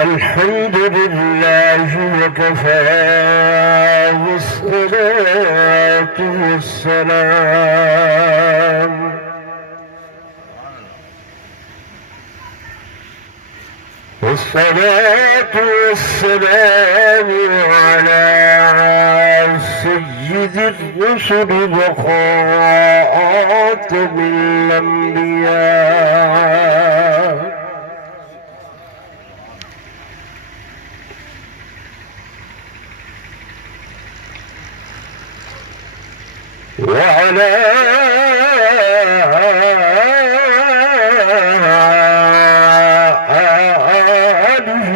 الحمد لله وكفى والصلاة والسلام على سيد الرسل وخاتم الأنبياء وعلى آله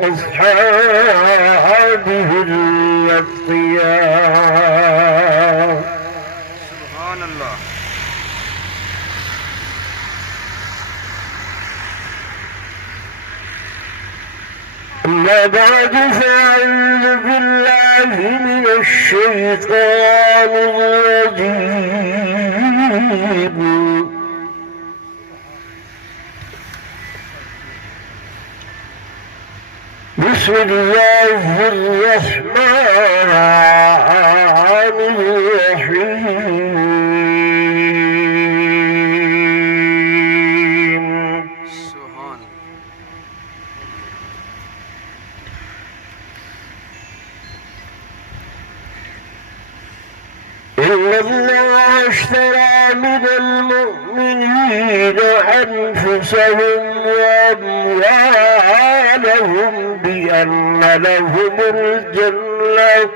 وأصحابه الأتقياء. سبحان الله. أما بعد فأعوذ بالله من الشيطان الرجيم. بسم الله الرحمن الرحيم. سبحان إن الله اشترى من المؤمنين أنفسهم وأموالهم بأن لهم الجنة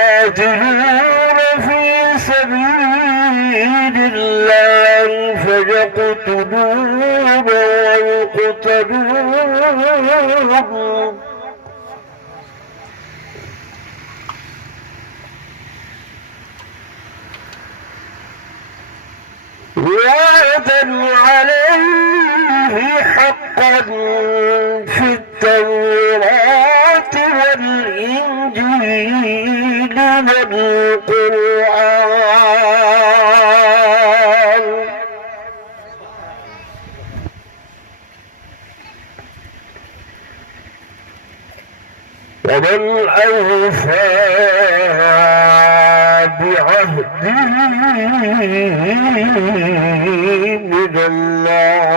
يقاتلون في سبيل الله فيقتلون ويقتلون وعدا عليه حقا في التوراة والإنجيل والقرآن. ومن أوفى بعهده من الله.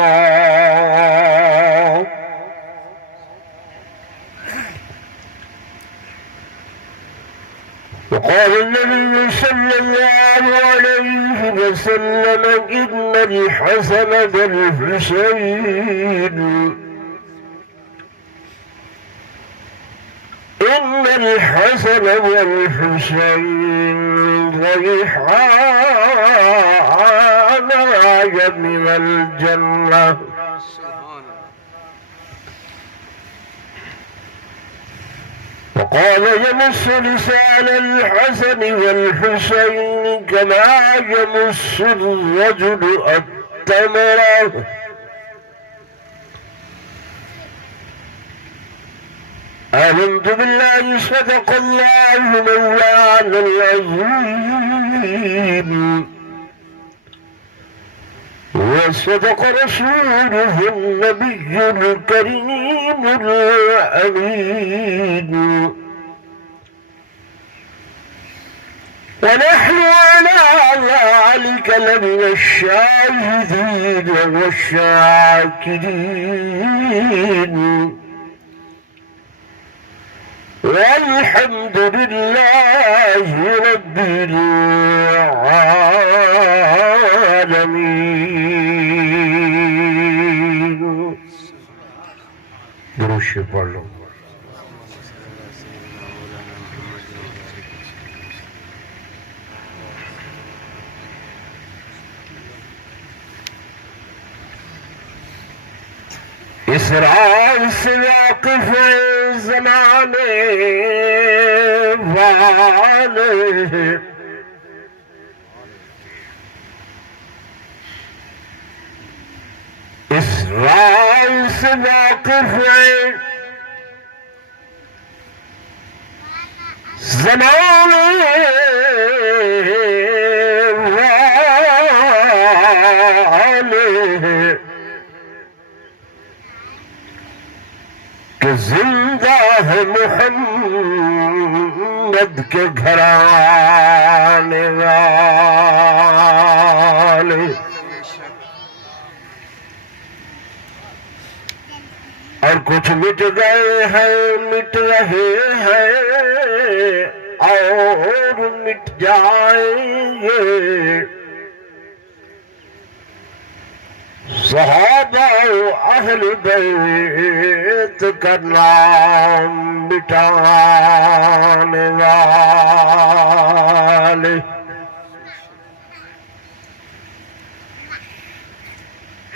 وقال النبي صلى الله عليه وسلم إن الحسن والحسين ريحانا من الجنة. سبحان الله. وقال يمس لسان الحسن والحسين كما يمس الرجل التمرة. آمنت بالله صدق الله مولانا العظيم وصدق رسوله النبي الكريم الأمين. ونحن على ذلك لمن الشاهدين والشاكرين. والحمد لله رب العالمين. درود پڑھ لو. اس راز سے واقف ہے زمانے والے. اس راز سے واقف ہے زمانے اللہ محمد کے گھرانے والے اور کچھ مٹ گئے ہیں مٹ رہے ہیں اور مٹ جائیں گے صحابہ و اہل بیت کا نام مٹانے والے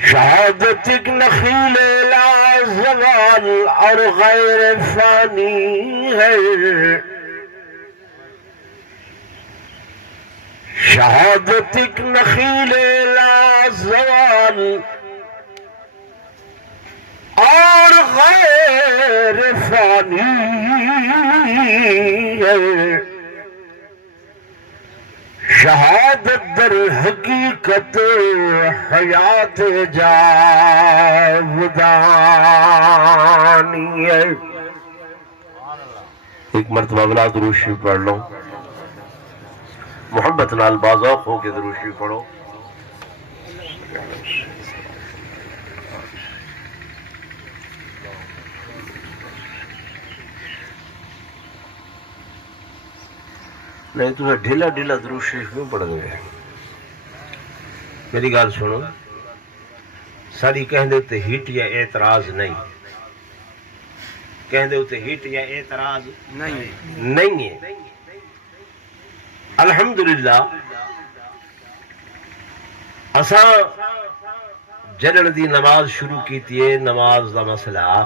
شہادت ایک نخیل لا زوال اور غیر فانی ہے شہادت ایک نخیل لا زوال اور غیر فانی ہے شہادت در حقیقت حیات جاودانی ہے ایک مرتبہ بلا درود شریف پڑھ لو محبت نال بازوق ہو کے درود شریف پڑھو نہیں تو ڈھیلا ڈھیلا درود شریف کیوں پڑھ گئے میری گال سنو ساری کہندے ہوتے ہٹ یا اعتراض نہیں کہندے ہوتے ہٹ یا اعتراض نہیں ہے الحمدللہ اساں جنن دی نماز شروع کیتی ہے نماز دا مسئلہ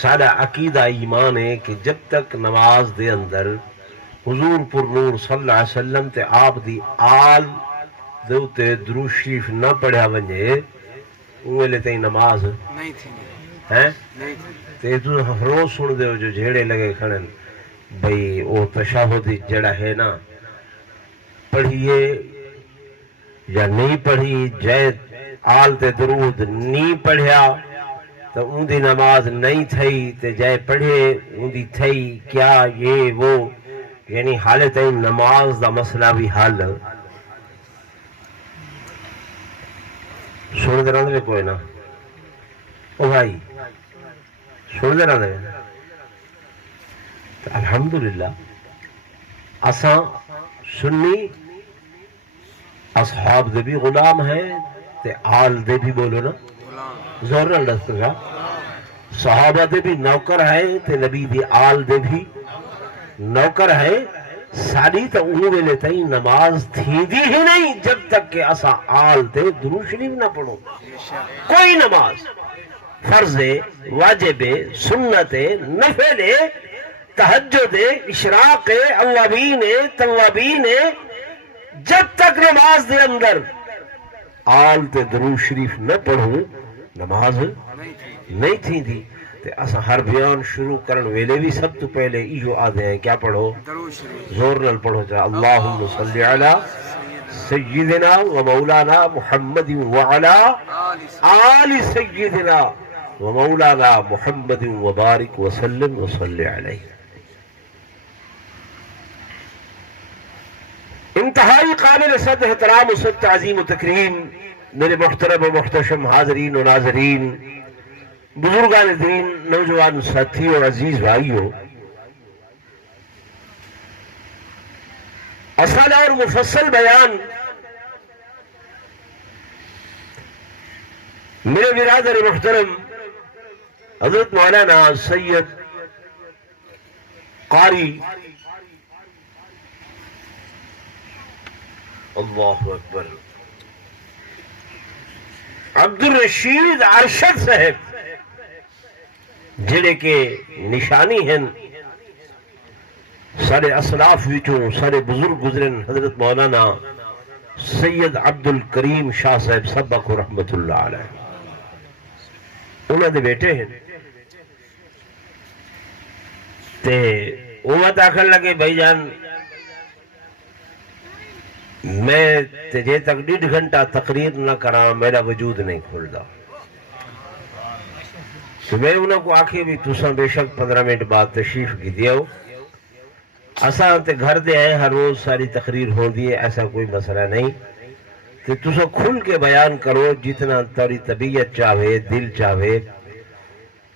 سارا عقیدہ ایمان ہے کہ جب تک نماز دے اندر حضور پر نور صلی اللہ علیہ وسلم تے آپ دی آل دوتے درود شریف نہ پڑھا ونجے انہوں تے نماز نہیں تھی تے تو روز سن دے جو جھیڑے لگے کھڑن بھئی وہ تشہدی جڑا ہے نا پڑھیے یا نہیں پڑھی جائے آل تے درود نہیں پڑھیا تو ان دی نماز نہیں تھئی تے جائے پڑھے ان دی تھئی کیا یہ وہ یعنی حالت نماز دا مسئلہ بھی حل سن دے رہنے کوئی نا او بھائی سن دے رہنے الحمدللہ اساں سنی اصحاب دے بھی غلام ہیں تے آل دے بھی بولو نا زور نہ لفظ کا صحابہ دے بھی نوکر ہیں تے نبی دی آل دے بھی نوکر ہے ساری تو انہوں نے لیتا ہی نماز تھی دی ہی نہیں جب تک کہ اسا آل تے درود شریف نہ پڑھو کوئی نماز فرض واجب سنت نفل تہجد اشراق اوابین توابین جب تک نماز دے اندر آل تے درود شریف نہ پڑھو نماز نہیں تھی دی اسا ہر بیان شروع کرن ویلے بھی سب تو پہلے ایو آدھے ہیں کیا پڑھو زور نل پڑھو جا اللہم صلی علی سیدنا و مولانا محمد وعلا آل سیدنا و مولانا محمد وبارک وسلم وصلی علیہ انتہائی قابل صد احترام و صد تعظیم و تکریم میرے محترم و محتشم حاضرین و ناظرین بزرگان دین نوجوان ساتھی اور عزیز بھائیوں اصل اور مفصل بیان میرے برادر محترم حضرت مولانا سید قاری اللہ اکبر عبد الرشید ارشد صاحب جڑے کے نشانی ہیں سارے اسلاف وچوں سارے بزرگ گزرن حضرت مولانا سید عبد الکریم شاہ صاحب سبق رحمت اللہ علیہ انہوں نے بیٹے ہیں تے وہ داخل لگے بھائی جان میں تجھے تک 1.5 گھنٹہ تقریر نہ کرا میرا وجود نہیں کھلدا تو میں انہوں کو آکھے بھی تُساں بے شک 15 منٹ بعد تشریف کی دیو اساں تے گھر دے آئے ہر روز ساری تقریر ہو دی ہے ایسا کوئی مسئلہ نہیں کہ تُساں کھل کے بیان کرو جتنا تاری طبیعت چاہے دل چاہے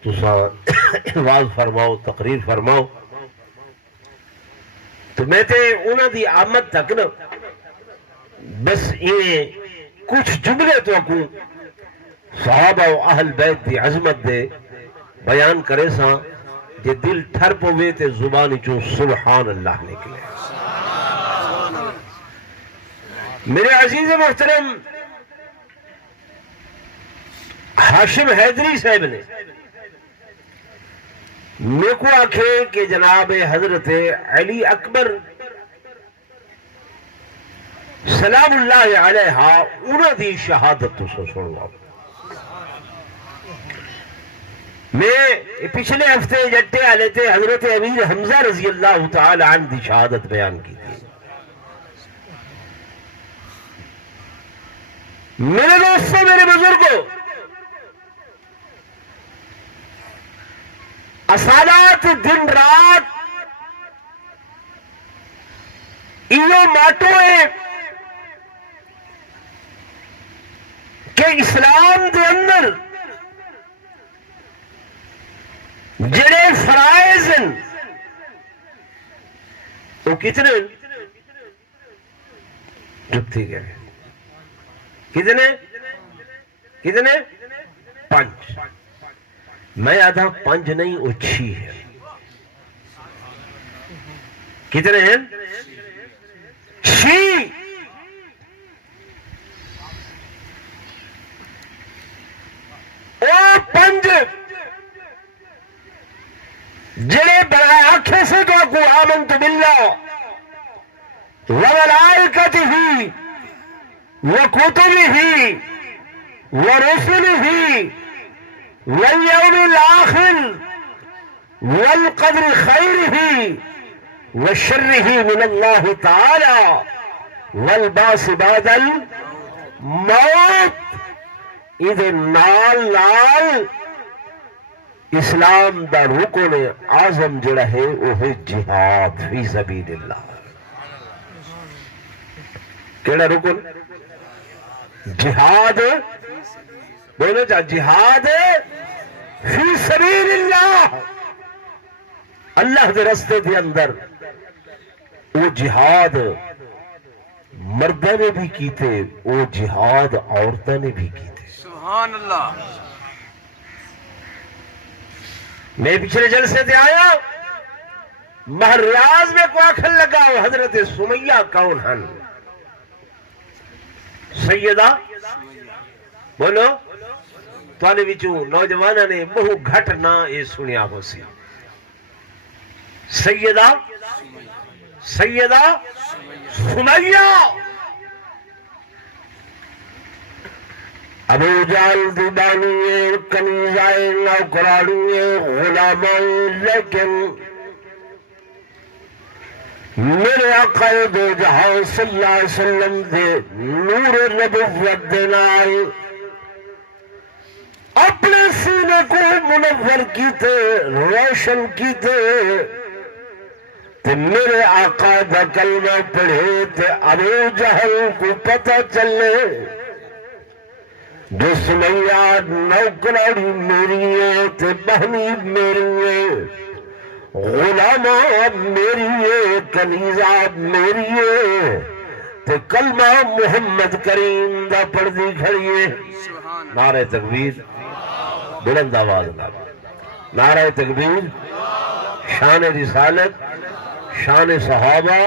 تُساں واز فرماؤ تقریر فرماؤ تو میں تے انہوں دی آمد تک نا بس یہ کچھ جملے تو اکوں صحابہ و اہل بیت دی عظمت دے بیان کرے ساں جے دل ٹھر پوے تے زبانی چوں سبحان اللہ نکلے میرے عزیز محترم ہاشم حیدری صاحب نے میں کو آکھے کہ جناب حضرت علی اکبر سلام اللہ علیہ انہوں دی شہادت تو سنوا میں پچھلے ہفتے جٹے آلے تھے حضرت امیر حمزہ رضی اللہ تعالی عنہ دی شہادت بیان کی تھی میرے دوستوں میرے بزرگوں اصالات دن رات ایو ماٹو ہے کہ اسلام دے اندر جڑے فرائض ہیں وہ کتنے چپ تھی گئے کتنے 5 میں آدھا 5 نہیں وہ 6 ہے کتنے ہیں 6 او 5 جڑے بڑا آنکھیں سے تو کو آمنت باللہ وملائکتہ وکتبہ ورسلہ واليوم الآخر والقدر خيره وشره من الله تعالى والبعث بعد الموت اذا نال اسلام دا رکن اعظم جڑا ہے وہ ہے جہاد فی سبیل اللہ کیڑا رکن جہاد بولو جا جہاد فی سبیل اللہ اللہ دے رستے دے اندر وہ جہاد مردہ نے بھی کیتے وہ جہاد عورتہ نے بھی کیتے سبحان اللہ میں پچھلے جلسے تے آیا مہر ریاض میں کو آکھن لگا حضرت سمیہ کون ہن سیدہ بولو توانے وچوں نوجوانہ نے بہو گھٹ نہ یہ سنیا ہو سی سیدہ سمیہ ابو جال دیبانی کنیزائے نوکرانی غلامان لیکن میرے آقا دو جہاں صلی اللہ علیہ وسلم دے نور نبوت دینائے اپنے سینے کو منور کیتے روشن کیتے تے میرے آقا دا کلمہ پڑھے تے ابو جہل کو پتہ چلے جو سمیہ نوکرانی میری ہے تے بہنی میری ہے غلامہ میری ہے کنیزہ میری ہے تے کلمہ محمد کریم دا پڑھ کھڑی ہے نعرہ تکبیر بلند آواز نعرہ تکبیر شان رسالت شان صحابہ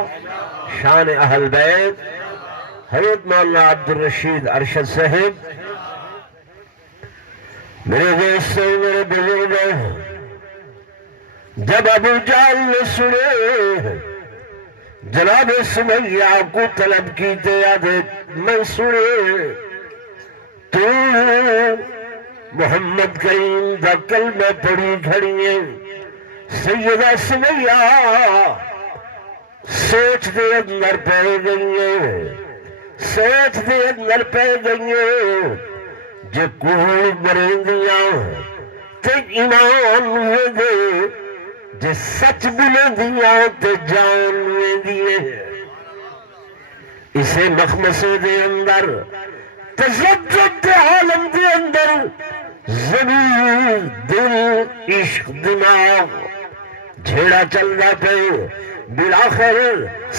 شان اہل بیت حضرت مولانا عبد الرشید ارشد صاحب میرے دوست سے میرے بزرگوں جب ابو جہل نے سنے جناب سمیہ کو طلب کی تے آدھے میں سنے تو محمد کریم دا کلمہ پڑھی کھڑی ہے سیدہ سمیہ سوچ دے اندر پہ گئی ہے سوچ دے اندر پہ گئی ہے جو کوئی مرندیاں تے ایمان دے جے سچ بلندیاں تے جان دیے اسے مخمصے دے اندر تجدد دے عالم دے اندر ضمیر دل عشق دماغ جھیڑا چلنا پہ بالآخر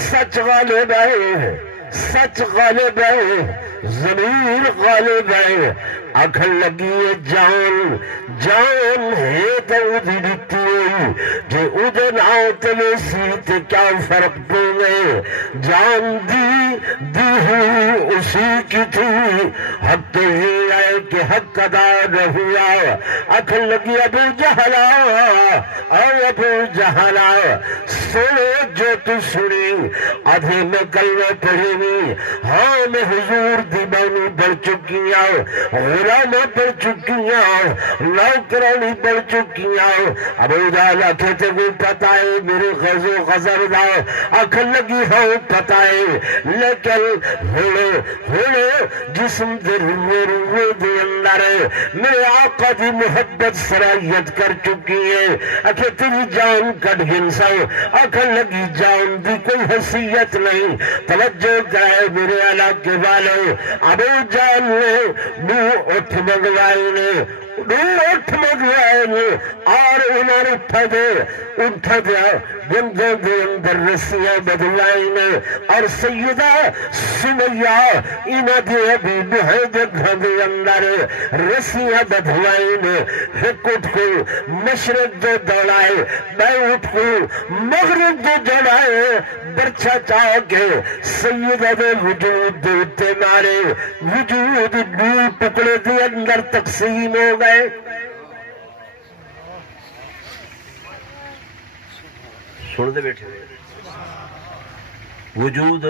سچ غالب ہے سچ غالب ہے ضمیر غالب ہے آکھن لگی ہے جان جان ہے تو ادھی دیتی ہوئی جو ادھے ناؤ تلے سی تے کیا فرق پوے جان دی ہوئی اسی کی تھی حق تو یہ ہے کہ حق ادا نہ ہوا آکھن لگی ابو جہلا اور ابو جہلا سنے جو تو سنی آدھے میں کلمہ پڑھی نہیں ہاں میں حضور دی بانی بڑھ چکی ہوں غلامہ بڑھ چکی ہوں نوکرانی بڑھ چکی ہوں ابو جہلا کہتے ہوئے پتہ ہے میرے غز و غزر دا آکھن لگی ہوں پتہ ہے لیکن ہونے جسم دے روے دے اندر میرے آقا دی محبت سرائیت کر چکی ہے اکھے تیری جان کٹ گنسا آکھن لگی جان دی کوئی حیثیت نہیں توجہ کرائے میرے علاقے والے ابو جان نے دو اٹھ منگوائے نے اٹھ منگوائے نے اور انہوں اٹھا دیا گنگوں دے اندر رسیاں بدلائیں نے اور سیدہ سمیہ انہوں دے ابھی بہے دے گھر دے اندر رسیاں بدلائیں نے ایک اٹھ کو مشرق دے دوڑائے میں اٹھ کو مغرب دے دوڑائے برچہ چاہ کے سیدہ دے وجود دیتے مارے وجود دو ٹکڑے دے اندر تقسیم ہو گئے سن دے بیٹھے وجود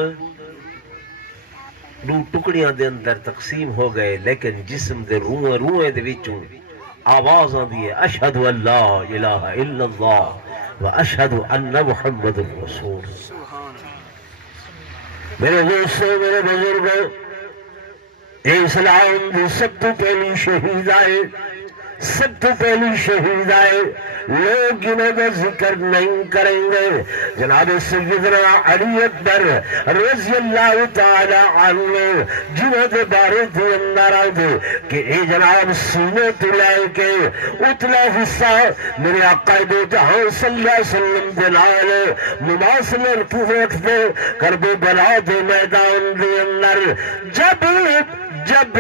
دو ٹکڑیاں دے اندر تقسیم ہو گئے لیکن جسم دے روئے دے وچوں آواز آندی ہے اشہد ان لا الہ الا اللہ و اشہد ان محمد رسول میرے دوستو میرے بزرگوں اسلام دی سب تو پہلی شہید آئے سب تو پہلی شہید آئے لوگ انہوں کا ذکر نہیں کریں گے جناب سیدنا علی اکبر رضی اللہ تعالی عنہ جنہوں کے بارے دے اندر آئے کہ اے جناب سینے تلائے کے اتلا حصہ میرے آقا دو جہاں صلی اللہ علیہ وسلم دلال مماثلہ قوت دے کرب بلا دے میدان دے اندر جب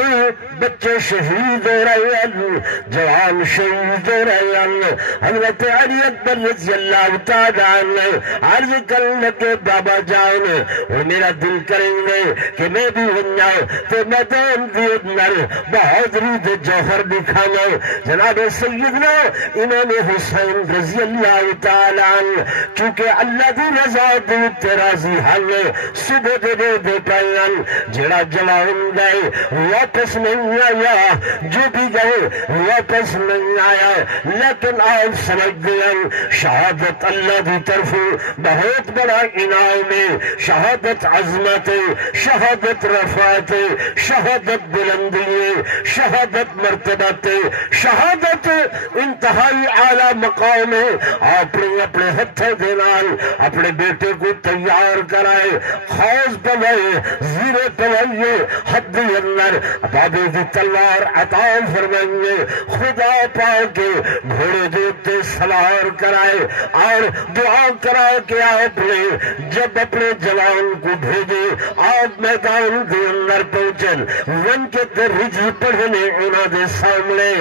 بچے شہید ہو رہے ہیں جوان شہید ہو رہے ہیں حضرت علی اکبر رضی اللہ تعالی عنہ عرض کرنے لگے بابا جان اور میرا دل کریں گے کہ میں بھی بن جاؤں تو میدان دے اندر بہادری دے جوہر دکھانا جناب سیدنا امام حسین رضی اللہ تعالی عنہ چونکہ اللہ دی رضا دے راضی حل صبح دے پائیں جڑا جوان گئے واپس نہیں آیا جو بھی گئے واپس نہیں آیا لیکن آپ سمجھ گئے شہادت اللہ کی طرف بہت بڑا انعام ہے شہادت عظمت شہادت رفعت شہادت بلندی شہادت مرتبت شہادت انتہائی اعلیٰ مقام ہے آپ نے اپنے ہتھوں دے نال اپنے بیٹے کو تیار کرائے خوض پوائے زیرے پوائے حد اندر بابے دی تلوار عطا فرمائیے خدا پاک گھوڑے دیتے سوار کرائے اور دعا کرا کے آپ نے جب اپنے جوان کو بھیجے آپ میدان کے اندر پہنچن ون کے رجل پڑھنے انہوں دے سامنے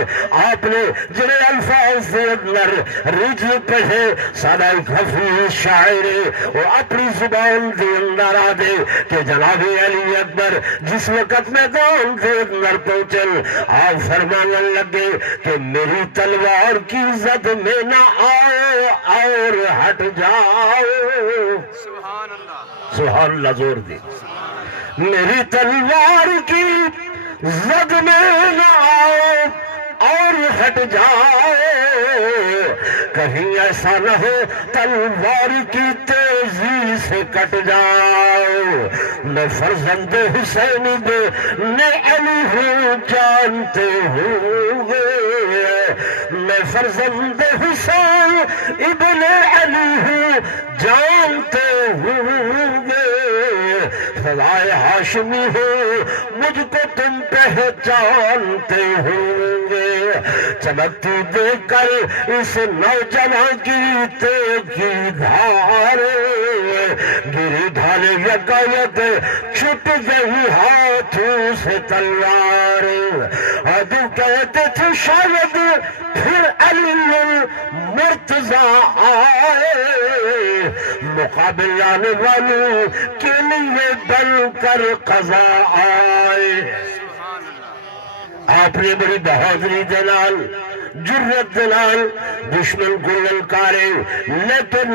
آپ نے جنہیں الفاظ سے اندر رجل پڑھے سادہ حفیظ شاعر وہ اپنی زبان دے اندر آدے کہ جناب علی اکبر جس وقت میدان کے اندر پہنچن آپ فرمانے لگے کہ میری تلوار کی زد میں نہ آؤ اور ہٹ جاؤ سبحان اللہ سبحان اللہ زور دے میری تلوار کی زد میں نہ آؤ اور ہٹ جاؤ کہیں ایسا نہ ہو تلوار کی تیزی سے کٹ جاؤ میں فرزند حسین دے علی ہوں جانتے ہوں گے میں فرزند حسین ابن علی ہوں جانتے ہوں گے، فضائے ہاشمی ہو مجھ کو تم پہچانتے ہوں گے، چمکتی دیکھ کر اس نوجوان کی تیغی دھار گری ڈھال یکایک چھٹ گئی ہاتھوں سے تلوار، ادو کہتے تھے شاید پھر علی مرتضی آئے، مقابل آنے والوں کے لیے بن کر قضا آئے۔ آپ نے بڑی بہادری دلال جرت دلال دشمن کو للکارے، لیکن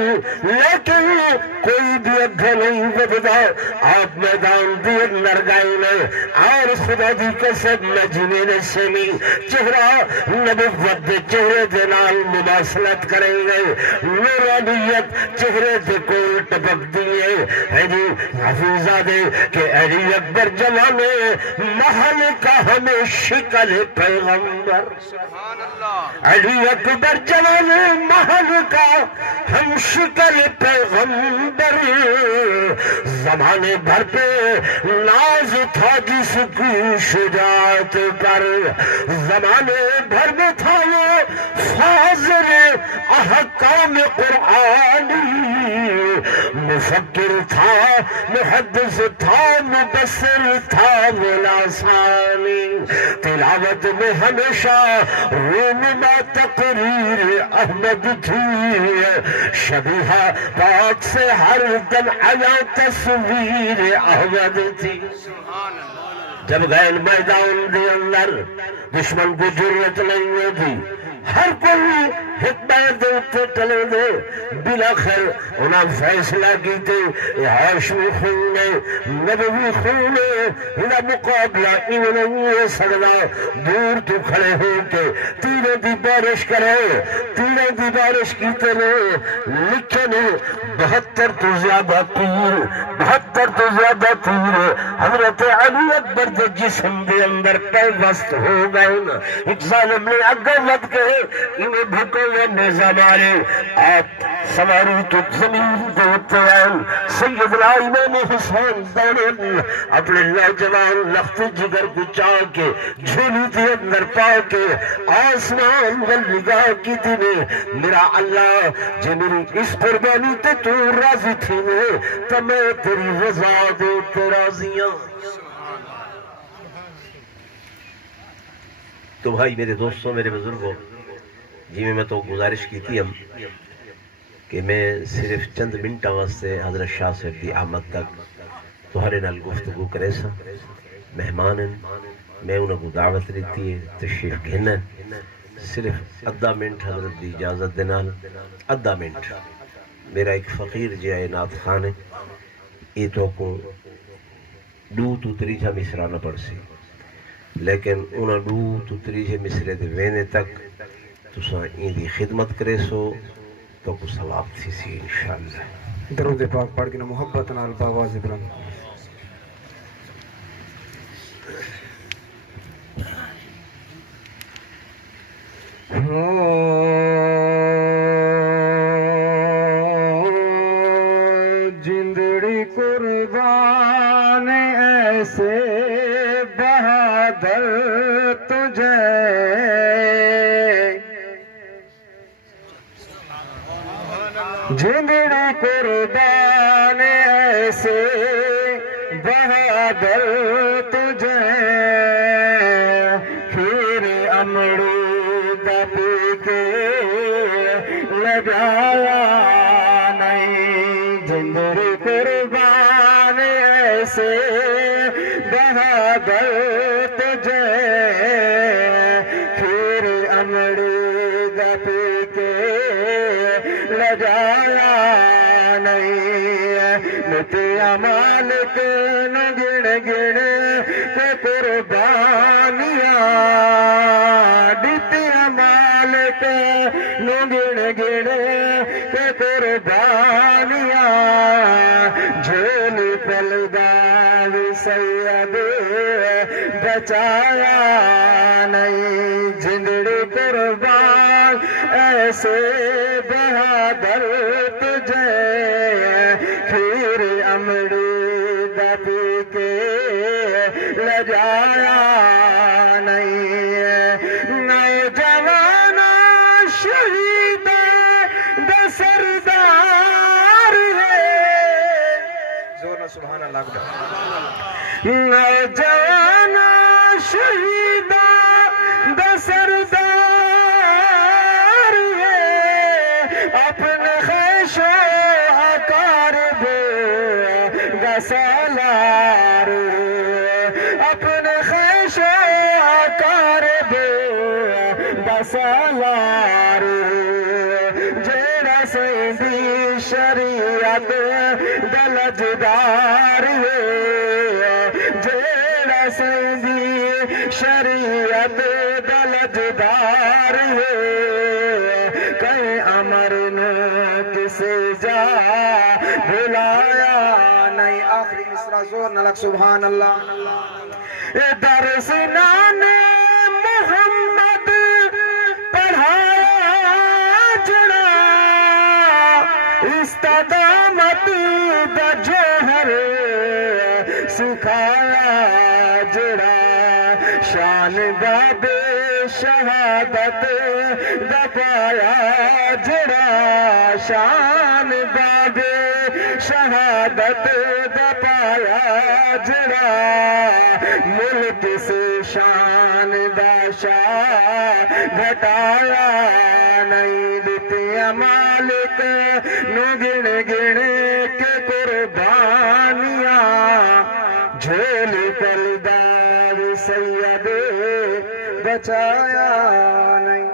کوئی بھی اگھا نہیں بدتا، آپ میدان دی اندر گئے میں اور خدا دی قسم مجمع نے سمی چہرہ نبوت دے چہرے دلال مماثلت کریں گے، نورانیت چہرے دے کول ٹپک دیئے، علی حفیظہ دے کہ علی اکبر جوانے محل کا ہمیں شکل پیغمبر، سبحان اللہ، علی اکبر جلال محل کا ہم شکل پیغمبر، زمانے بھر پہ ناز تھا جس کی شجاعت پر، زمانے بھر میں تھا یہ فاضل احکام قرآنی، مفکر تھا محدث تھا مبصر تھا ملاسانی، تلاوت میں ہمیشہ رونما تقریر احمد تھی، شبیہ پاک سے ہر دم عیا تصویر احمد تھی۔ جب گئے میدان دے اندر دشمن کو جرت نہیں ہوتی، ہر کوئی حکمت دے ٹلے دے، بلاخر انہاں فیصلہ کیتے ہاشمی خون نے نبوی خون نے انہاں مقابلہ ان نہیں ہو سکتا، دور تو کھڑے ہو کے تیروں دی بارش کرے، تیروں دی بارش کیتے نے، لیکن 72 تو زیادہ تیر، 72 تو زیادہ تیر حضرت علی اکبر دے جسم دے اندر پیوست ہو گئے نا، ایک ظالم نے اگر ود کے انہیں بھکو یا نیزہ مارے، آپ سواری تو زمین دیتے آئے، سیدنا امام حسین دوڑے اپنے نوجوان لخت جگر کو چاہ کے جھولی دے اندر پا کے آسمان وال نگاہ کی دینے، میرا اللہ جے میری اس قربانی تے تو راضی تھی تو میں تیری رضا دے تے راضیاں۔ تو بھائی میرے دوستوں میرے بزرگوں جی میں تو گزارش کی تھی ہم کہ میں صرف چند منٹاں واسطے حضرت شاہ صاحب دی آمد تک تہاڈے نال گفتگو کرے سا، مہمان ہیں، میں انہاں کو دعوت دیتی ہے تشریف گھن، صرف ادھا منٹ حضرت دی اجازت دے نال، ادھا منٹ میرا ایک فقیر جی آئے نعت خان ہے، یہ تو کو 2 تو 3 مصرا نہ پڑھ سی، لیکن انہاں 2 تو 3 مصرے دے وینے تک تساں این دی خدمت کرے سو تو کو ثواب تھی سی انشاءاللہ۔ درود پاک پڑھ کے محبت نال باواز بلند۔ جندڑی قربان ایسے بہادر تجھے، جندڑی قربان ایسے بہادر تجھے، پھر امرود پی کے لگایا نہیں، جندڑی قربان ایسے بہادر تجھے، پھر امرود پی کے لگایا نہیں، متیا مالک نہ گن گن کے قربانیاں، دتیا مالک نہ گن گن کے قربانیاں، جھولی پلدار سید بچایا نہیں، جندڑی قربان ایسے بہادر تجھے کھیر امڑی دپی کے لجایا نہیں نوجوان شہید سردار ہے زور نہ سبحان اللہ کو نوجوان شہید سردار ہے اپنے خیش و اقارب سالار اپنے خیش و اقارب سالار جیڑا سیدی شریعت دلجدار ہے جیڑا سیدی شریعت دلجدار ہے کہیں امر نو کسی جا بلایا نہیں آخری مصرع زور نہ لگ سبحان اللہ درس نانے محمد پڑھایا جڑا استقامت دا جوہر سکھایا جڑا شان دا بے شہادت دا پایا جڑا شان دا بے شہادت دا پایا جڑا ملک سے شان دا شاہ گھٹایا نہیں دیتیا مالک نو گن گن کے قربانیاں جھولی پلدار سید بچایا نہیں